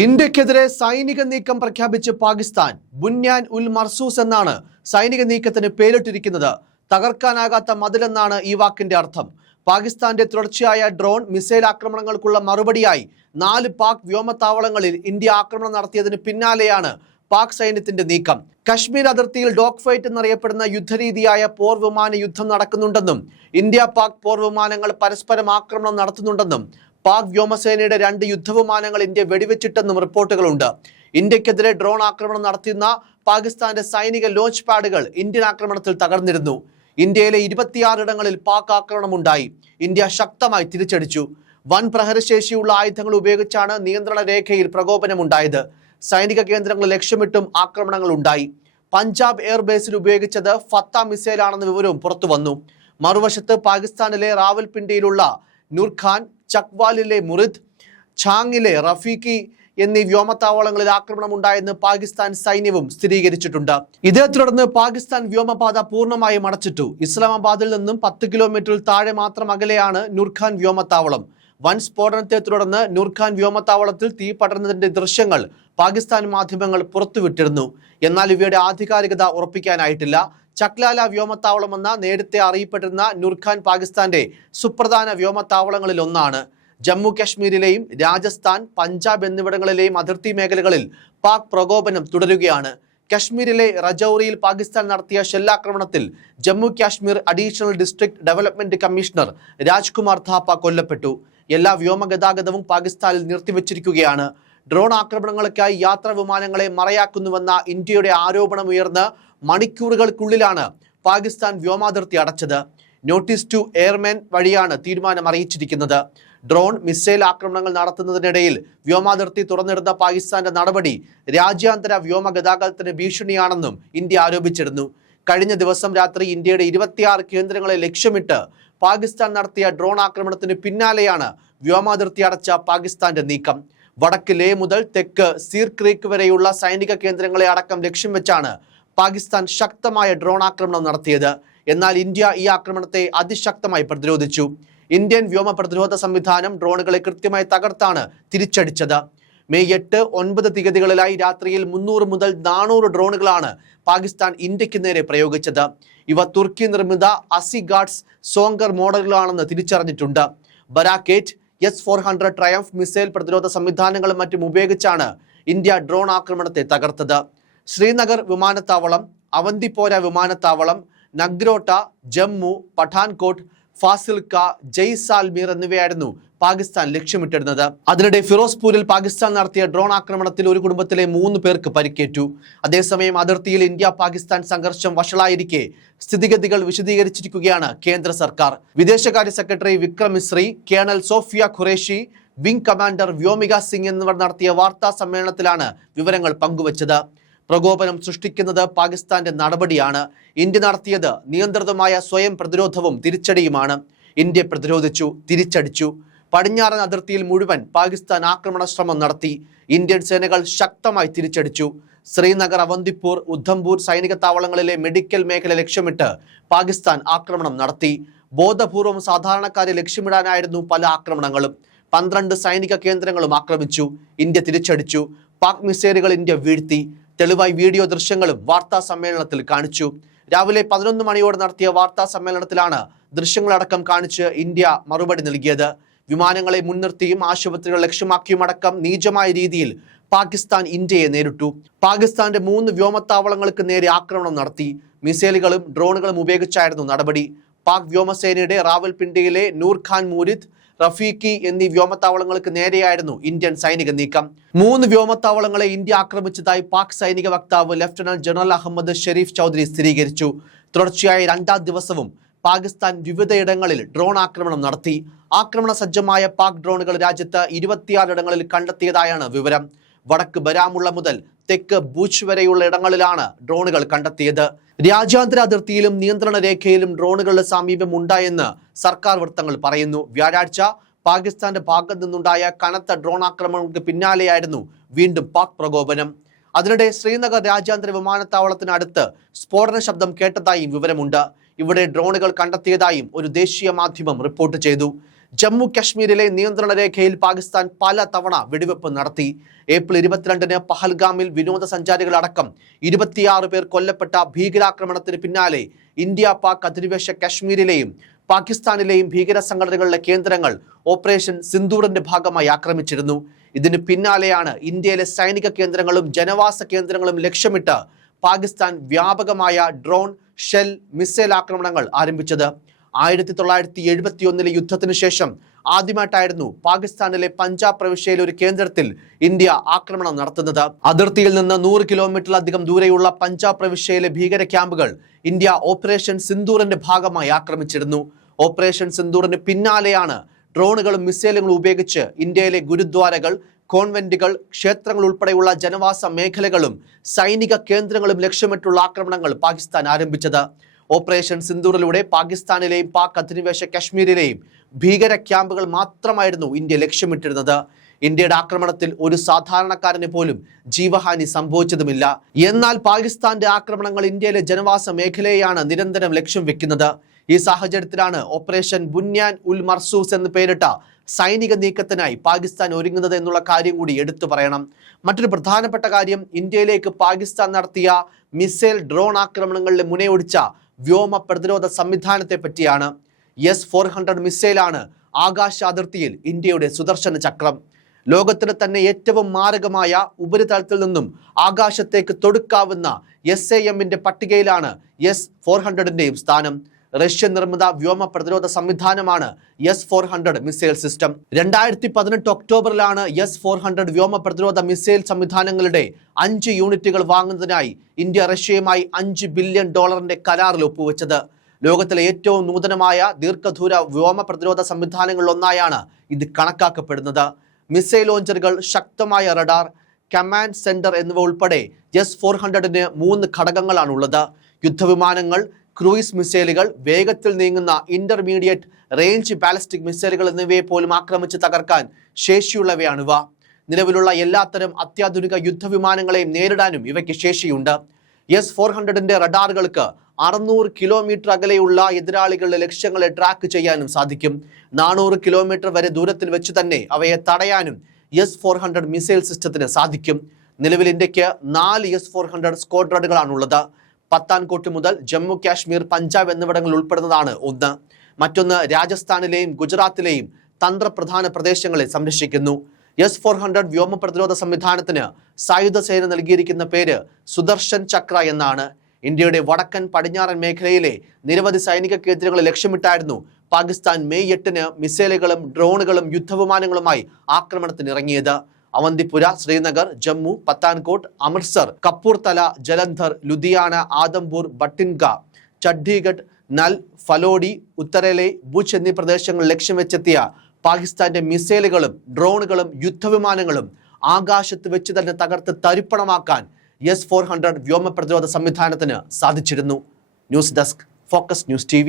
ഇന്ത്യക്കെതിരെ സൈനിക നീക്കം പ്രഖ്യാപിച്ച് പാകിസ്ഥാൻ. ബുന്യാൻ ഉൽ മർസൂസ് എന്നാണ് സൈനിക നീക്കത്തിന് പേരിട്ടിരിക്കുന്നത്. തകർക്കാനാകാത്ത മതിലെന്നാണ് ഈ വാക്കിന്റെ അർത്ഥം. പാകിസ്ഥാന്റെ തുടർച്ചയായ ഡ്രോൺ മിസൈൽ ആക്രമണങ്ങൾക്കുള്ള മറുപടിയായി 4 പാക് വ്യോമത്താവളങ്ങളിൽ ഇന്ത്യ ആക്രമണം നടത്തിയതിന് പിന്നാലെയാണ് പാക് സൈന്യത്തിന്റെ നീക്കം. കശ്മീർ അതിർത്തിയിൽ ഡോഗ് ഫൈറ്റ് എന്നറിയപ്പെടുന്ന യുദ്ധരീതിയായ പോർ വിമാന യുദ്ധം നടക്കുന്നുണ്ടെന്നും ഇന്ത്യ പാക് പോർ വിമാനങ്ങൾ പരസ്പരം ആക്രമണം നടത്തുന്നുണ്ടെന്നും പാക് വ്യോമസേനയുടെ 2 യുദ്ധവിമാനങ്ങൾ ഇന്ത്യ വെടിവെച്ചിട്ടെന്നും റിപ്പോർട്ടുകളുണ്ട്. ഇന്ത്യക്കെതിരെ ഡ്രോൺ ആക്രമണം നടത്തുന്ന പാകിസ്ഥാന്റെ സൈനിക ലോഞ്ച് പാഡുകൾ ഇന്ത്യൻ ആക്രമണത്തിൽ തകർന്നിരുന്നു. ഇന്ത്യയിലെ 26 ഇടങ്ങളിൽ പാക് ആക്രമണമുണ്ടായി. ഇന്ത്യ ശക്തമായി തിരിച്ചടിച്ചു. വൻ പ്രഹരശേഷിയുള്ള ആയുധങ്ങൾ ഉപയോഗിച്ചാണ് നിയന്ത്രണ രേഖയിൽ പ്രകോപനമുണ്ടായത്. സൈനിക കേന്ദ്രങ്ങൾ ലക്ഷ്യമിട്ടും ആക്രമണങ്ങൾ ഉണ്ടായി. പഞ്ചാബ് എയർബേസിൽ ഉപയോഗിച്ചത് ഫത്ത മിസൈലാണെന്ന വിവരവും പുറത്തു വന്നു. മറുവശത്ത് പാകിസ്ഥാനിലെ റാവൽപിണ്ടിയിലുള്ള നൂർഖാൻ, ചക്വാലിലെ മുറിദ്, ഛാങ്ങിലെ റഫീഖി എന്നീ വ്യോമത്താവളങ്ങളിൽ ആക്രമണമുണ്ടായെന്ന് പാകിസ്ഥാൻ സൈന്യവും സ്ഥിരീകരിച്ചിട്ടുണ്ട്. ഇതേ തുടർന്ന് പാകിസ്ഥാൻ വ്യോമപാത പൂർണ്ണമായും അടച്ചിട്ടു. ഇസ്ലാമാബാദിൽ നിന്നും 10 കിലോമീറ്ററിൽ താഴെ മാത്രം അകലെയാണ് നൂർഖാൻ വ്യോമത്താവളം. വൻ സ്ഫോടനത്തെ തുടർന്ന് നൂർഖാൻ വ്യോമത്താവളത്തിൽ തീ പടർന്നതിന്റെ ദൃശ്യങ്ങൾ പാകിസ്ഥാൻ മാധ്യമങ്ങൾ പുറത്തുവിട്ടിരുന്നു. എന്നാൽ ഇവയുടെ ആധികാരികത ഉറപ്പിക്കാനായിട്ടില്ല. ചക്ലാല വ്യോമത്താവളമെന്ന നേരത്തെ അറിയപ്പെട്ടിരുന്ന നൂർഖാൻ പാകിസ്ഥാന്റെ സുപ്രധാന വ്യോമത്താവളങ്ങളിൽ ഒന്നാണ്. ജമ്മു കാശ്മീരിലെയും രാജസ്ഥാൻ, പഞ്ചാബ് എന്നിവിടങ്ങളിലെയും അതിർത്തി മേഖലകളിൽ പാക് പ്രകോപനം തുടരുകയാണ്. കശ്മീരിലെ രജൌരിയിൽ പാകിസ്ഥാൻ നടത്തിയ ഷെല്ലാക്രമണത്തിൽ Jammu Kashmir additional district development commissioner Rajkumar Thapa കൊല്ലപ്പെട്ടു. എല്ലാ വ്യോമഗതാഗതവും പാകിസ്ഥാനിൽ നിർത്തിവച്ചിരിക്കുകയാണ്. ഡ്രോൺ ആക്രമണങ്ങൾക്കായി യാത്രാ വിമാനങ്ങളെ മറയാക്കുന്നുവെന്ന ഇന്ത്യയുടെ ആരോപണം ഉയർന്ന് മണിക്കൂറുകൾക്കുള്ളിലാണ് പാകിസ്ഥാൻ വ്യോമാതിർത്തി അടച്ചത്. നോട്ടീസ് ടു എയർമെൻ വഴിയാണ് തീരുമാനം അറിയിച്ചിരിക്കുന്നത്. ഡ്രോൺ മിസൈൽ ആക്രമണങ്ങൾ നടത്തുന്നതിനിടയിൽ വ്യോമാതിർത്തി തുറന്നിടുന്ന പാകിസ്ഥാന്റെ നടപടി രാജ്യാന്തര വ്യോമ ഗതാഗതത്തിന് ഭീഷണിയാണെന്നും ഇന്ത്യ ആരോപിച്ചിരുന്നു. കഴിഞ്ഞ ദിവസം രാത്രി ഇന്ത്യയുടെ 26 കേന്ദ്രങ്ങളെ ലക്ഷ്യമിട്ട് പാകിസ്ഥാൻ നടത്തിയ ഡ്രോൺ ആക്രമണത്തിന് പിന്നാലെയാണ് വ്യോമാതിർത്തി അടച്ച പാകിസ്ഥാന്റെ നീക്കം. വടക്ക് ലേ മുതൽ തെക്ക് സീർ ക്രീക്ക് വരെയുള്ള സൈനിക കേന്ദ്രങ്ങളെ അടക്കം ലക്ഷ്യം വെച്ചാണ് പാകിസ്ഥാൻ ശക്തമായ ഡ്രോൺ ആക്രമണം നടത്തിയത്. എന്നാൽ ഇന്ത്യ ഈ ആക്രമണത്തെ അതിശക്തമായി പ്രതിരോധിച്ചു. ഇന്ത്യൻ വ്യോമ പ്രതിരോധ സംവിധാനം ഡ്രോണുകളെ കൃത്യമായി തകർത്താണ് തിരിച്ചടിച്ചത്. മെയ് 8, 9 തീയതികളിലായി രാത്രിയിൽ 300 മുതൽ 400 ഡ്രോണുകളാണ് പാകിസ്ഥാൻ ഇന്ത്യക്ക് നേരെ പ്രയോഗിച്ചത്. ഇവ തുർക്കി നിർമ്മിത അസിഗാർഡ്സ് സോങ്കർ മോഡലുകളാണെന്ന് തിരിച്ചറിഞ്ഞിട്ടുണ്ട്. ബരാക്കേറ്റ്, S-400 ട്രയംഫ് മിസൈൽ പ്രതിരോധ സംവിധാനങ്ങളും മറ്റും ഉപയോഗിച്ചാണ് ഇന്ത്യ ഡ്രോൺ ആക്രമണത്തെ തകർത്തത്. ശ്രീനഗർ വിമാനത്താവളം, അവന്തിപ്പോര വിമാനത്താവളം, നഗ്രോട്ട, ജമ്മു, പഠാൻകോട്ട്, ഫാസിൽക്ക, ജയ്സാൽമീർ എന്നിവയായിരുന്നു പാകിസ്ഥാൻ ലക്ഷ്യമിട്ടിരുന്നത്. അതിനിടെ ഫിറോസ്പൂരിൽ പാകിസ്ഥാൻ നടത്തിയ ഡ്രോൺ ആക്രമണത്തിൽ ഒരു കുടുംബത്തിലെ 3 പേർക്ക് പരിക്കേറ്റു. അതേസമയം അതിർത്തിയിൽ ഇന്ത്യ പാകിസ്ഥാൻ സംഘർഷം വഷളായിരിക്കെ സ്ഥിതിഗതികൾ വിശദീകരിച്ചിരിക്കുകയാണ് കേന്ദ്ര സർക്കാർ. വിദേശകാര്യ secretary Vikram Misri, colonel Sofiya Qureshi, wing commander Vyomika Singh എന്നിവർ നടത്തിയ വാർത്താ സമ്മേളനത്തിലാണ് വിവരങ്ങൾ പങ്കുവച്ചത്. പ്രകോപനം സൃഷ്ടിക്കുന്നത് പാകിസ്ഥാന്റെ നടപടിയാണ്. ഇന്ത്യ നടത്തിയത് നിയന്ത്രിതമായ സ്വയം പ്രതിരോധവും തിരിച്ചടിയുമാണ്. ഇന്ത്യ പ്രതിരോധിച്ചു, തിരിച്ചടിച്ചു. പടിഞ്ഞാറൻ അതിർത്തിയിൽ മുഴുവൻ പാകിസ്ഥാൻ ആക്രമണ ശ്രമം നടത്തി. ഇന്ത്യൻ സേനകൾ ശക്തമായി തിരിച്ചടിച്ചു. ശ്രീനഗർ, അവന്തിപ്പൂർ, ഉദ്ധംപൂർ സൈനിക താവളങ്ങളിലെ മെഡിക്കൽ മേഖല ലക്ഷ്യമിട്ട് പാകിസ്ഥാൻ ആക്രമണം നടത്തി. ബോധപൂർവം സാധാരണക്കാരെ ലക്ഷ്യമിടാനായിരുന്നു പല ആക്രമണങ്ങളും. 12 സൈനിക കേന്ദ്രങ്ങളും ആക്രമിച്ചു. ഇന്ത്യ തിരിച്ചടിച്ചു. പാക് മിസൈലുകൾ ഇന്ത്യ വീഴ്ത്തി. തെളിവായി വീഡിയോ ദൃശ്യങ്ങളും വാർത്താ സമ്മേളനത്തിൽ കാണിച്ചു. രാവിലെ 11 മണിയോടെ നടത്തിയ വാർത്താ സമ്മേളനത്തിലാണ് ദൃശ്യങ്ങളടക്കം കാണിച്ച് ഇന്ത്യ മറുപടി നൽകിയത്. വിമാനങ്ങളെ മുൻനിർത്തിയും ആശുപത്രികൾ ലക്ഷ്യമാക്കിയും അടക്കം നീചമായ രീതിയിൽ പാകിസ്ഥാൻ ഇന്ത്യയെ നേരിട്ടു. പാകിസ്ഥാന്റെ 3 വ്യോമത്താവളങ്ങൾക്ക് നേരെ ആക്രമണം നടത്തി. മിസൈലുകളും ഡ്രോണുകളും ഉപയോഗിച്ചായിരുന്നു നടപടി. പാക് വ്യോമസേനയുടെ റാവൽപിണ്ടിയിലെ നൂർഖാൻ, മുരിദ്, റഫീഖി എന്നീ വ്യോമത്താവളങ്ങൾക്ക് നേരെയായിരുന്നു ഇന്ത്യൻ സൈനിക നീക്കം. 3 വ്യോമത്താവളങ്ങളെ ഇന്ത്യ ആക്രമിച്ചതായി പാക് സൈനിക വക്താവ് lieutenant general Ahmed Sharif Chaudhary സ്ഥിരീകരിച്ചു. തുടർച്ചയായ 2ാം ദിവസവും പാകിസ്ഥാൻ വിവിധയിടങ്ങളിൽ ഡ്രോൺ ആക്രമണം നടത്തി. ആക്രമണ സജ്ജമായ പാക് ഡ്രോണുകൾ രാജ്യത്ത് 26 ഇടങ്ങളിൽ കണ്ടെത്തിയതായാണ് വിവരം. വടക്ക് ബരാമുള്ള മുതൽ തെക്ക് ബൂച്ച് വരെയുള്ള ഇടങ്ങളിലാണ് ഡ്രോണുകൾ കണ്ടെത്തിയത്. രാജ്യാന്തര അതിർത്തിയിലും നിയന്ത്രണ രേഖയിലും ഡ്രോണുകളുടെ സമീപം ഉണ്ടായെന്ന് സർക്കാർ വൃത്തങ്ങൾ പറയുന്നു. വ്യാഴാഴ്ച പാകിസ്ഥാന്റെ ഭാഗത്തു നിന്നുണ്ടായ കനത്ത ഡ്രോൺ ആക്രമണങ്ങൾക്ക് പിന്നാലെയായിരുന്നു വീണ്ടും പാക് പ്രകോപനം. അതിനിടെ ശ്രീനഗർ രാജ്യാന്തര വിമാനത്താവളത്തിനടുത്ത് സ്ഫോടന ശബ്ദം കേട്ടതായും വിവരമുണ്ട്. ഇവിടെ ഡ്രോണുകൾ കണ്ടെത്തിയതായും ഒരു ദേശീയ മാധ്യമം റിപ്പോർട്ട് ചെയ്തു. ജമ്മു കശ്മീരിലെ നിയന്ത്രണ രേഖയിൽ പാകിസ്ഥാൻ പല തവണ വെടിവെപ്പ് നടത്തി. ഏപ്രിൽ 22-ന് പഹൽഗാമിൽ വിനോദസഞ്ചാരികളടക്കം 26 പേർ കൊല്ലപ്പെട്ട ഭീകരാക്രമണത്തിന് പിന്നാലെ ഇന്ത്യ പാക് അധിനിവേശ കശ്മീരിലെയും പാകിസ്ഥാനിലെയും ഭീകര സംഘടനകളുടെ കേന്ദ്രങ്ങൾ ഓപ്പറേഷൻ സിന്ദൂറിന്റെ ഭാഗമായി ആക്രമിച്ചിരുന്നു. ഇതിന് പിന്നാലെയാണ് ഇന്ത്യയിലെ സൈനിക കേന്ദ്രങ്ങളും ജനവാസ കേന്ദ്രങ്ങളും ലക്ഷ്യമിട്ട് പാകിസ്ഥാൻ വ്യാപകമായ ഡ്രോൺ, ഷെൽ, മിസൈൽ ആക്രമണങ്ങൾ ആരംഭിച്ചത്. 1971-ലെ യുദ്ധത്തിനു ശേഷം ആദ്യമായിട്ടായിരുന്നു പാകിസ്ഥാനിലെ പഞ്ചാബ് പ്രവിശ്യയിലെ ഒരു കേന്ദ്രത്തിൽ ഇന്ത്യ ആക്രമണം നടത്തുന്നത്. അതിർത്തിയിൽ നിന്ന് 100 കിലോമീറ്ററിലധികം ദൂരെയുള്ള പഞ്ചാബ് പ്രവിശ്യയിലെ ഭീകര ക്യാമ്പുകൾ ഇന്ത്യ ഓപ്പറേഷൻ സിന്ദൂറിന്റെ ഭാഗമായി ആക്രമിച്ചിരുന്നു. ഓപ്പറേഷൻ സിന്ദൂറിന് പിന്നാലെയാണ് ഡ്രോണുകളും മിസൈലുകളും ഉപയോഗിച്ച് ഇന്ത്യയിലെ ഗുരുദ്വാരകൾ, കോൺവെന്റുകൾ, ക്ഷേത്രങ്ങൾ ഉൾപ്പെടെയുള്ള ജനവാസ മേഖലകളും സൈനിക കേന്ദ്രങ്ങളും ലക്ഷ്യമിട്ടുള്ള ആക്രമണങ്ങൾ പാകിസ്ഥാൻ ആരംഭിച്ചത്. ഓപ്പറേഷൻ സിന്ദൂറിലൂടെ പാകിസ്ഥാനിലെയും പാക് അധിനിവേശ കശ്മീരിലെയും ഭീകര ക്യാമ്പുകൾ മാത്രമായിരുന്നു ഇന്ത്യ ലക്ഷ്യമിട്ടിരുന്നത്. ഇന്ത്യയുടെ ആക്രമണത്തിൽ ഒരു സാധാരണക്കാരന് പോലും ജീവഹാനി സംഭവിച്ചതുമില്ല. എന്നാൽ പാകിസ്ഥാന്റെ ആക്രമണങ്ങൾ ഇന്ത്യയിലെ ജനവാസ മേഖലയെയാണ് നിരന്തരം ലക്ഷ്യം വെക്കുന്നത്. ഈ സാഹചര്യത്തിലാണ് ഓപ്പറേഷൻ ബുന്യാൻ ഉൽ മർസൂസ് എന്ന് പേരിട്ട സൈനിക നീക്കത്തിനായി പാകിസ്ഥാൻ ഒരുങ്ങുന്നത് എന്നുള്ള കാര്യം കൂടി എടുത്തു പറയണം. മറ്റൊരു പ്രധാനപ്പെട്ട കാര്യം, ഇന്ത്യയിലേക്ക് പാകിസ്ഥാൻ നടത്തിയ മിസൈൽ, ഡ്രോൺ ആക്രമണങ്ങളിൽ മുനയൊടിച്ച വ്യോമ പ്രതിരോധ സംവിധാനത്തെ പറ്റിയാണ്. S-400 മിസൈലാണ് ആകാശ അതിർത്തിയിൽ ഇന്ത്യയുടെ സുദർശന ചക്രം. ലോകത്തിന് തന്നെ ഏറ്റവും മാരകമായ ഉപരിതലത്തിൽ നിന്നും ആകാശത്തേക്ക് തൊടുക്കാവുന്ന SAM-ന്റെ പട്ടികയിലാണ് S-400-ന്റെയും സ്ഥാനം. റഷ്യൻ നിർമ്മിത വ്യോമ പ്രതിരോധ സംവിധാനമാണ് S-400 മിസൈൽ സിസ്റ്റം. 2018 ഒക്ടോബറിലാണ് S-400 വ്യോമ പ്രതിരോധ മിസൈൽ സംവിധാനങ്ങളുടെ 5 യൂണിറ്റുകൾ വാങ്ങുന്നതിനായി ഇന്ത്യ റഷ്യയുമായി $5 ബില്യൺ കരാറിൽ ഒപ്പുവെച്ചത്. ലോകത്തിലെ ഏറ്റവും നൂതനമായ ദീർഘദൂര വ്യോമ പ്രതിരോധ സംവിധാനങ്ങളിലൊന്നായാണ് ഇത് കണക്കാക്കപ്പെടുന്നത്. മിസൈൽ ലോഞ്ചറുകൾ, ശക്തമായ റഡാർ, കമാൻഡ് സെന്റർ എന്നിവ ഉൾപ്പെടെ S-400-ന് 3 ഘടകങ്ങളാണുള്ളത്. യുദ്ധവിമാനങ്ങൾ, ക്രൂയിസ് മിസൈലുകൾ, വേഗത്തിൽ നീങ്ങുന്ന ഇന്റർമീഡിയറ്റ് റേഞ്ച് ബാലിസ്റ്റിക് മിസൈലുകൾ എന്നിവയെ പോലും ആക്രമിച്ച് തകർക്കാൻ ശേഷിയുള്ളവയാണിവ. നിലവിലുള്ള എല്ലാത്തരം അത്യാധുനിക യുദ്ധവിമാനങ്ങളെയും നേരിടാനും ഇവയ്ക്ക് ശേഷിയുണ്ട്. S-400-ന്റെ റഡാറുകൾക്ക് 600 കിലോമീറ്റർ അകലെയുള്ള എതിരാളികളുടെ ലക്ഷ്യങ്ങളെ ട്രാക്ക് ചെയ്യാനും സാധിക്കും. 400 കിലോമീറ്റർ വരെ ദൂരത്തിൽ വെച്ച് തന്നെ അവയെ തടയാനും S-400 മിസൈൽ സിസ്റ്റത്തിന് സാധിക്കും. നിലവിൽ ഇന്ത്യക്ക് 4 S-400 സ്ക്വാഡ്രണുകളാണുള്ളത്. പത്താൻകോട്ട് മുതൽ ജമ്മു കാശ്മീർ, പഞ്ചാബ് എന്നിവിടങ്ങൾ ഉൾപ്പെടുന്നതാണ് ഒന്ന്. മറ്റൊന്ന് രാജസ്ഥാനിലെയും ഗുജറാത്തിലെയും തന്ത്രപ്രധാന പ്രദേശങ്ങളെ സംരക്ഷിക്കുന്നു. S-400 വ്യോമ പ്രതിരോധ സംവിധാനത്തിന് സായുധ സേന നൽകിയിരിക്കുന്ന പേര് സുദർശൻ ചക്ര എന്നാണ്. ഇന്ത്യയുടെ വടക്കൻ പടിഞ്ഞാറൻ മേഖലയിലെ നിരവധി സൈനിക കേന്ദ്രങ്ങളെ ലക്ഷ്യമിട്ടായിരുന്നു പാകിസ്ഥാൻ മെയ് 8-ന് മിസൈലുകളും ഡ്രോണുകളും യുദ്ധവിമാനങ്ങളുമായി ആക്രമണത്തിനിറങ്ങിയത്. അവന്തിപുര, ശ്രീനഗർ, ജമ്മു, പത്താൻകോട്ട്, അമൃത്സർ, കപൂർതല, ജലന്ധർ, ലുധിയാന, ആദംപൂർ, ബട്ടിൻഗ, ചണ്ഡീഗഡ്, നൽ, ഫലോഡി, ഉത്തരേലൈ, ഭുജ് എന്നീ പ്രദേശങ്ങൾ ലക്ഷ്യം വെച്ചെത്തിയ പാകിസ്ഥാന്റെ മിസൈലുകളും ഡ്രോണുകളും യുദ്ധവിമാനങ്ങളും ആകാശത്ത് വെച്ച് തന്നെ തകർത്ത് തരിപ്പണമാക്കാൻ S-400 വ്യോമ പ്രതിരോധ സംവിധാനത്തിന് സാധിച്ചിരുന്നു. News desk, focus news TV.